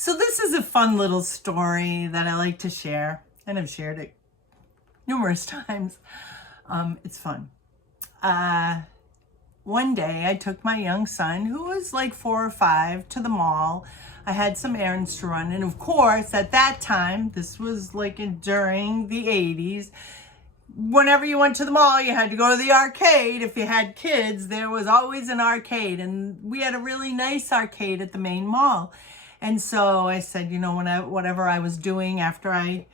So this is a fun little story that I like to share, and I've shared it numerous times. It's fun. One day I took my young son, who was like 4 or 5, to the mall. I had some errands to run, and of course, at that time, this was like during the 80s, whenever you went to the mall, you had to go to the arcade. If you had kids, there was always an arcade, and we had a really nice arcade at the main mall. And so I said, whatever I was doing after I,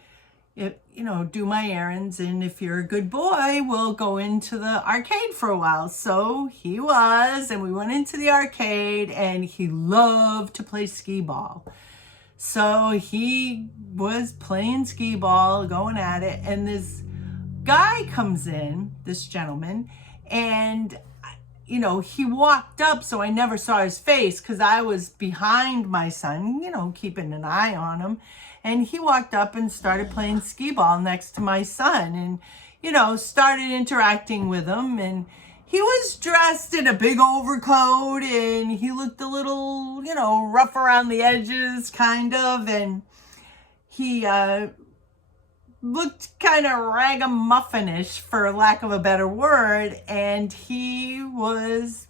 do my errands, and if you're a good boy, we'll go into the arcade for a while. So he was, and we went into the arcade, and he loved to play skee ball. So he was playing skee ball, going at it, and this guy comes in, this gentleman, and he walked up, so I never saw his face because I was behind my son, keeping an eye on him. And he walked up and started playing skee ball next to my son, and started interacting with him. And he was dressed in a big overcoat, and he looked a little, rough around the edges, kind of. And he looked kind of ragamuffinish, for lack of a better word, and he was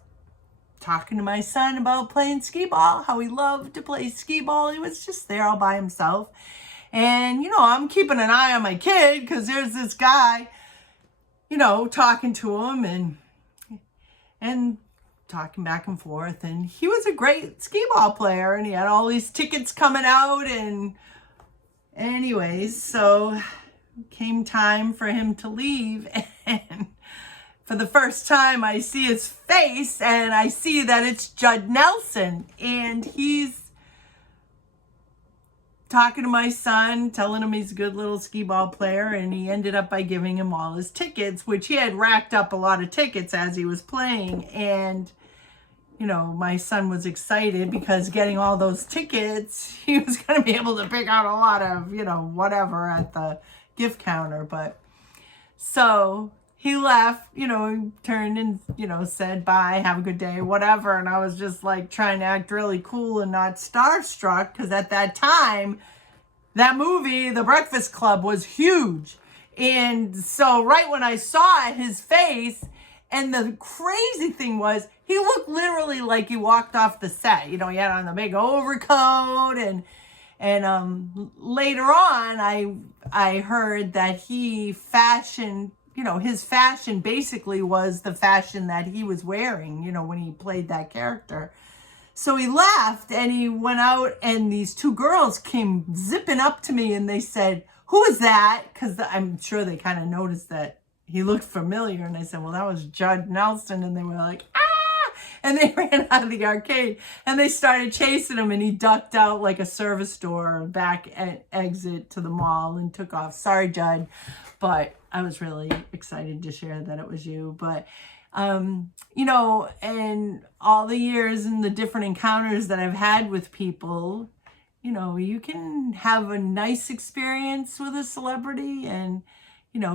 talking to my son about playing skee ball, how he loved to play skee ball. He was just there all by himself. And, I'm keeping an eye on my kid because there's this guy, talking to him and talking back and forth. And he was a great skee ball player, and he had all these tickets coming out. And anyways, so came time for him to leave, and for the first time I see his face, and I see that it's Judd Nelson, and he's talking to my son, telling him he's a good little skee ball player, and he ended up by giving him all his tickets, which he had racked up a lot of tickets as he was playing. And my son was excited because getting all those tickets, he was going to be able to pick out a lot of, whatever at the gift counter. But so he left, turned and, said bye, have a good day, whatever. And I was just like trying to act really cool and not starstruck because at that time, that movie, The Breakfast Club, was huge. And so right when I saw his face, and the crazy thing was, he looked literally like he walked off the set. He had on the big overcoat, and later on, I heard that he fashioned, his fashion basically was the fashion that he was wearing, when he played that character. So he left, and he went out, and these 2 girls came zipping up to me, and they said, "Who is that?" Because I'm sure they kind of noticed that he looked familiar. And I said, "Well, that was Judd Nelson." And they were like, "Ah!" And they ran out of the arcade, and they started chasing him, and he ducked out like a service door back at exit to the mall and took off. Sorry, Judd, but I was really excited to share that it was you. But, and all the years and the different encounters that I've had with people, you can have a nice experience with a celebrity and,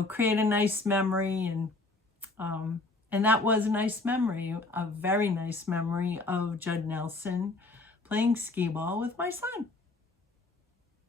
create a nice memory. And that was a nice memory, a very nice memory of Judd Nelson playing skee ball with my son.